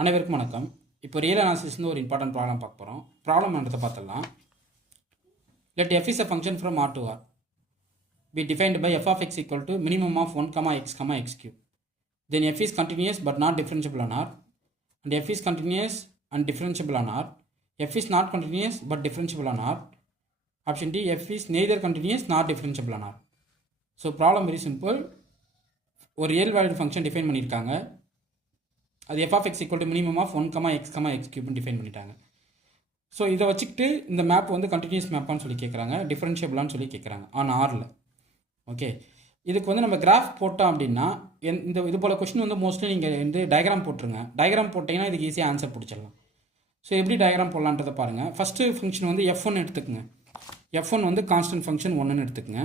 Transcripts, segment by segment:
அனைவருக்கும் வணக்கம். இப்போ ரியல் அனாலிசிஸ்னு ஒரு இம்பார்ட்டன்ட் ப்ராப்ளம் பார்க்க போகிறோம். ப்ராப்ளம் என்னத்தை பார்த்துடலாம். Let f is a function from R to R be defined by f of x equal to minimum of 1, x cube. Then f is continuous but not differentiable on R, and f is continuous and differentiable on R. f is not continuous but differentiable on R. Option D, f is neither continuous nor differentiable on R. So problem very simple. ஒரு real valued function define பண்ணியிருக்காங்க. அது f of x equal to minimum of 1, x cube define பண்ணிட்டாங்க. So இதை வச்சுக்கிட்டு இந்த map வந்து continuous மேப்பான்னு சொல்லி கேட்குறாங்க, டிஃப்ரென்ஷியபிளான்னு சொல்லி கேட்குறாங்க ஆன் ஆரில். ஓகே, இதுக்கு வந்து நம்ம கிராஃப் போட்டோம் அப்படின்னா இது போல் கொஸ்டின் வந்து மோஸ்ட்லி நீங்கள் வந்து டயக்ராம் போட்டுருங்க. டயக்ராம் போட்டிங்கன்னா இதுக்கு ஈஸியாக ஆன்சர் பிடிச்சிடலாம். ஸோ எப்படி டயக்ராம் போடலான்றதை பாருங்கள். ஃபஸ்ட்டு ஃபங்க்ஷன் வந்து f1 எடுத்துக்கங்க. f1 வந்து கான்ஸ்டன்ட் ஃபங்க்ஷன் 1ன்னு எடுத்துக்கங்க.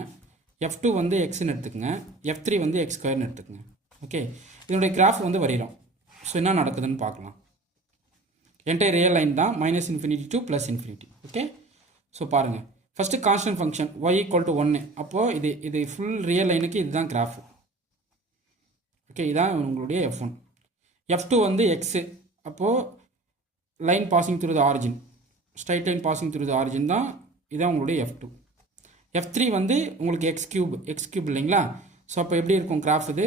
f2 வந்து எக்ஸ்ன்னு எடுத்துக்கங்க. f3 வந்து x ஸ்கொயர்னு எடுத்துக்கங்க. ஓகே, இதனுடைய கிராஃப் வந்து வரைகிறோம். ஸோ என்ன நடக்குதுன்னு பார்க்கலாம். என்டையர் ரியல் லைன் தான் -∞ to +∞. ஓகே, ஸோ பாருங்கள். First constant function y = 1. அப்போது இது ஃபுல் ரியல் லைனுக்கு இதுதான் கிராஃப். ஓகே, இதான் உங்களுடைய f1. f2 வந்து எக்ஸு. அப்போது line passing through the origin, straight line passing through the origin தான். இதான் உங்களுடைய f2. f3 வந்து உங்களுக்கு எக்ஸ் கியூப் இல்லைங்களா. ஸோ அப்போ எப்படி இருக்கும் கிராஃப் இது.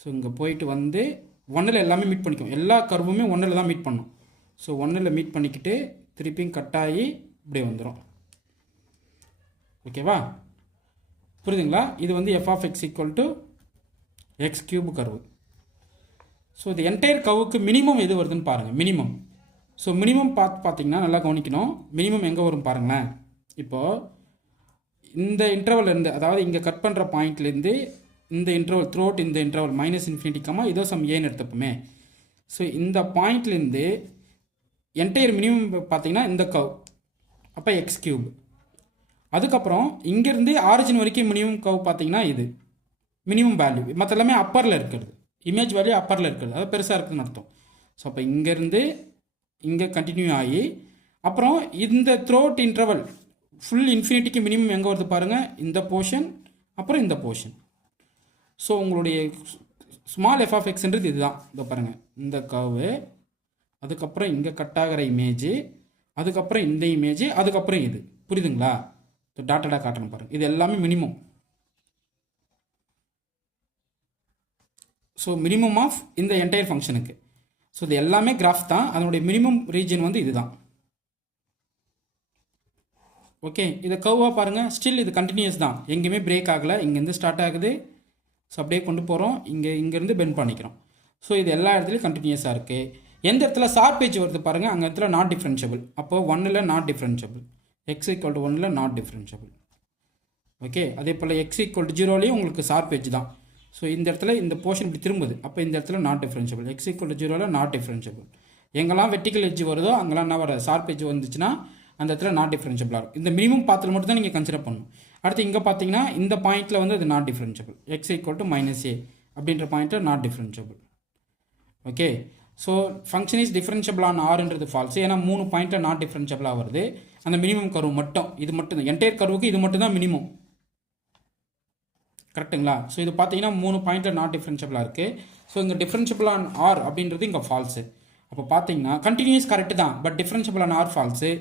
ஸோ இங்கே போயிட்டு வந்து 1ல் எல்லாமே மீட் பண்ணிக்கும். எல்லா கர்வுமே 1ல் தான் மீட் பண்ணும். ஸோ 1ல் மீட் பண்ணிக்கிட்டு திருப்பியும் கட் ஆகி இப்படியே வந்துடும். ஓகேவா, புரியுதுங்களா. இது வந்து f of x = x³ curve. So இது என்டையர் கர்வுக்கு மினிமம் எது வருதுன்னு பாருங்கள். மினிமம். ஸோ மினிமம் பார்த்தீங்கன்னா நல்லா கவனிக்கணும். மினிமம் எங்கே வரும் பாருங்களேன். இப்போது இந்த இன்டர்வல் இருந்து, அதாவது இங்கே கட் பண்ணுற பாயிண்ட்லேருந்து இந்த இன்டர்வல் த்ரூஅவுட் இந்த இன்டர்வல் -∞, இதோ சம் ஏன்னு எடுத்துப்போமே. ஸோ இந்த பாயிண்ட்லேருந்து என்டையர் மினிமம் பார்த்தீங்கன்னா இந்த கர்வ், அப்போ x³. அதுக்கப்புறம் இங்கேருந்து ஆரிஜின் வரைக்கும் மினிமம் கர்வ் பார்த்தீங்கன்னா இது மினிமம் வேல்யூ. மற்ற எல்லாமே அப்பரில் இருக்கிறது, இமேஜ் வேல்யூ அப்பரில் இருக்கிறது, அது பெருசாக இருக்குதுன்னு அர்த்தம். ஸோ அப்போ இங்கேருந்து இங்கே கண்டினியூ ஆகி அப்புறம் இந்த த்ரூஅவுட் இன்டர்வல் ஃபுல் இன்ஃபினிட்டிக்கு மினிமம் எங்கே வருது பாருங்கள், இந்த போர்ஷன் அப்புறம் இந்த போர்ஷன். ஸோ உங்களுடைய ஸ்மால் f of xன்றது இதுதான். இதை பாருங்கள், இந்த கர்வு, அதுக்கப்புறம் இங்கே கட் ஆகிற இமேஜ், அதுக்கப்புறம் இந்த இமேஜ், அதுக்கப்புறம் இது. புரியுதுங்களா. டாட்டடாக காட்டணும் பாருங்கள். இது எல்லாமே மினிமம். ஸோ மினிமம் ஆஃப் இந்த என்டையர் ஃபங்க்ஷனுக்கு. ஸோ இது எல்லாமே கிராஃப் தான். அதனுடைய மினிமம் ரீஜன் வந்து இதுதான். ஓகே, இதை கர்வாக பாருங்கள். ஸ்டில் இது கண்டினியூஸ் தான், எங்கேயுமே பிரேக் ஆகலை. இங்கேருந்து ஸ்டார்ட் ஆகுது. ஸோ அப்படியே கொண்டு போகிறோம், இங்கேருந்து பெண்ட் பண்ணிக்கிறோம். ஸோ இது எல்லா இடத்துலையும் கண்டினியூஸாக இருக்குது. எந்த இடத்துல ஷார்ப் எட்ஜ் வருது பாருங்கள், அங்கே இடத்துல நாட் டிஃப்ரென்ஷியபிள். அப்போது 1ல் நாட் டிஃப்ரென்ஷியபிள், x = 1ல் நாட் டிஃப்ரென்ஷியபிள். ஓகே, அதே போல் x = 0லேயும் உங்களுக்கு ஷார்ப் எட்ஜ் தான். ஸோ இந்த இடத்துல இந்த போர்ஷன் இப்படி திரும்புது, அப்போ இந்த இடத்துல நாட் டிஃப்ரென்ஷியபிள். x = 0ல் நாட் டிஃப்ரென்ஷியபிள். எங்கெல்லாம் வெர்டிக்கல் எட்ஜ் வருதோ அங்கெல்லாம் என்ன வர, ஷார்ப் எட்ஜ் வந்துச்சுன்னா அந்த இடத்துல நாட் டிஃப்ரென்ஷியபிளாக இருக்கும். இந்த மினிமம் பாத்தில் மட்டும் தான் நீங்கள் கன்சிடர் பண்ணணும். அடுத்து இங்கே பார்த்தீங்கன்னா இந்த பாயிண்ட்டில் வந்து அது நாட் டிஃப்ரென்ஷியபிள். x = -a அப்படின்ற பாயிண்ட்டில் not differentiable. Okay, so function is differentiable on ஆர்ன்றது ஃபால்ஸ். ஏன்னா 3 பாயிண்ட்டில் நாட் டிஃப்ரென்ஷியபிளாக வருது. அந்த மினிமம் கர்வ் மட்டும், இது மட்டும் தான் என்டையர் கர்வுக்கு இது மட்டும் தான் மினிமம். கரெக்டுங்களா. ஸோ இது பார்த்தீங்கன்னா 3 பாயிண்ட்டில் நாட் டிஃப்ரென்ஷியபிளாக இருக்குது. ஸோ இங்கே டிஃப்ரென்ஷியபிள் ஆன் ஆர் அப்படின்றது இங்கே ஃபால்ஸு. அப்போ பார்த்தீங்கன்னா கண்டினியூஸ் கரெக்டு தான், but differentiable on R false.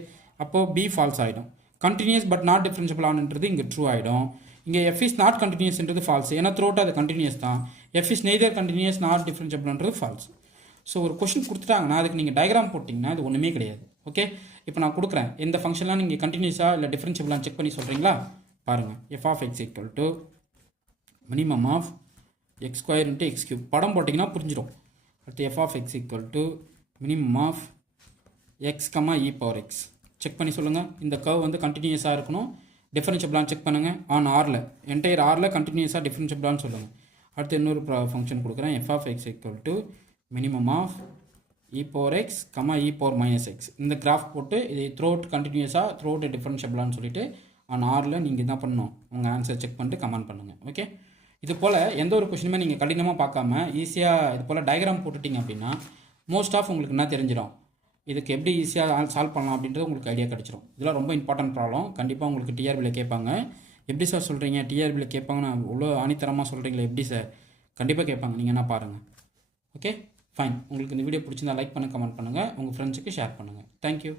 அப்போது பி ஃபால்ஸ் ஆகிடும். கண்டினியூஸ் பட் நாட் டிஃப்ரென்ஷியபிள் ஆன்ன்றது இங்கே ட்ரூ ஆகிடும். இங்கே f is நாட் கண்டினியூஸ்ன்றது ஃபால்ஸ். ஏன்னா த்ரூஅவுட் அது கண்டினியூஸ் தான். f is neither continuous not டிஃப்ரென்ஷியபிள்ன்றது ஃபால்ஸ். ஸோ ஒரு கொஸ்டின் கொடுத்துட்டாங்கன்னா அதுக்கு நீங்கள் டயக்ராம் போட்டிங்கன்னா அது ஒன்றுமே கிடையாது. ஓகே, இப்போ நான் கொடுக்குறேன். எந்த ஃபங்க்ஷன்லாம் நீங்கள் கண்டினியூஸாக இல்லை டிஃப்ரென்ஷியபிளாக செக் பண்ணி சொல்கிறீங்களா பாருங்கள். f of x = minimum of x² × x³ படம் போட்டிங்கன்னா புரிஞ்சிடும். அடுத்து f of x = minimum of x, e⁻x check பண்ணி சொல்லுங்கள். இந்த கர்வ் வந்து கண்டினியூஸாக இருக்கணும். டிஃபரன்ஷியபிளான்னு செக் பண்ணுங்கள். ஆன் ஆரில், என்டையர் ஆரில் கண்டினியூஸாக டிஃபரன்ஷியபிளான்னு சொல்லுங்கள். அடுத்து இன்னொரு ஃபங்க்ஷன் கொடுக்குறேன். f of x = minimum of e⁻x, e⁻−x. இந்த கிராஃப் போட்டு இது த்ரூஅவுட் கண்டினியூஸாக த்ரூஅவுட் டிஃபரன்ஷியபிளான்னு சொல்லிட்டு ஆன் ஆரில் நீங்கள் என்ன பண்ணணும், உங்கள் ஆன்சர் செக் பண்ணிட்டு கமெண்ட் பண்ணுங்கள். ஓகே, இது போல் எந்த ஒரு கொஸ்டினுமே நீங்கள் கடினமாக பார்க்காம ஈஸியாக இது போல் டயக்ராம் போட்டுட்டிங்க அப்படின்னா மோஸ்ட் ஆஃப் உங்களுக்கு என்ன தெரிஞ்சிடும், இதுக்கு எப்படி ஈஸியாக சால்வ் பண்ணலாம் அப்படின்றது உங்களுக்கு ஐடியா கிடச்சிரும். இதெல்லாம் ரொம்ப இம்பார்ட்டன்ட் ப்ராப்ளம். கண்டிப்பாக உங்களுக்கு டிஆர்பியில் கேட்பாங்க. எப்படி சார் சொல்கிறீங்க, டிஆர்பியில் கேட்பாங்க, நான் இவ்வளோ ஆணித்தரமாக சொல்கிறீங்களே எப்படி சார், கண்டிப்பாக கேட்பாங்க. நீங்கள் என்ன பாருங்கள். ஓகே. ஃபைன். உங்களுக்கு இந்த வீடியோ பிடிச்சிருந்தா லைக் பண்ணுங்கள், கமெண்ட் பண்ணுங்கள், உங்கள் ஃப்ரெண்ட்ஸுக்கு ஷேர் பண்ணுங்கள். தேங்க்யூ.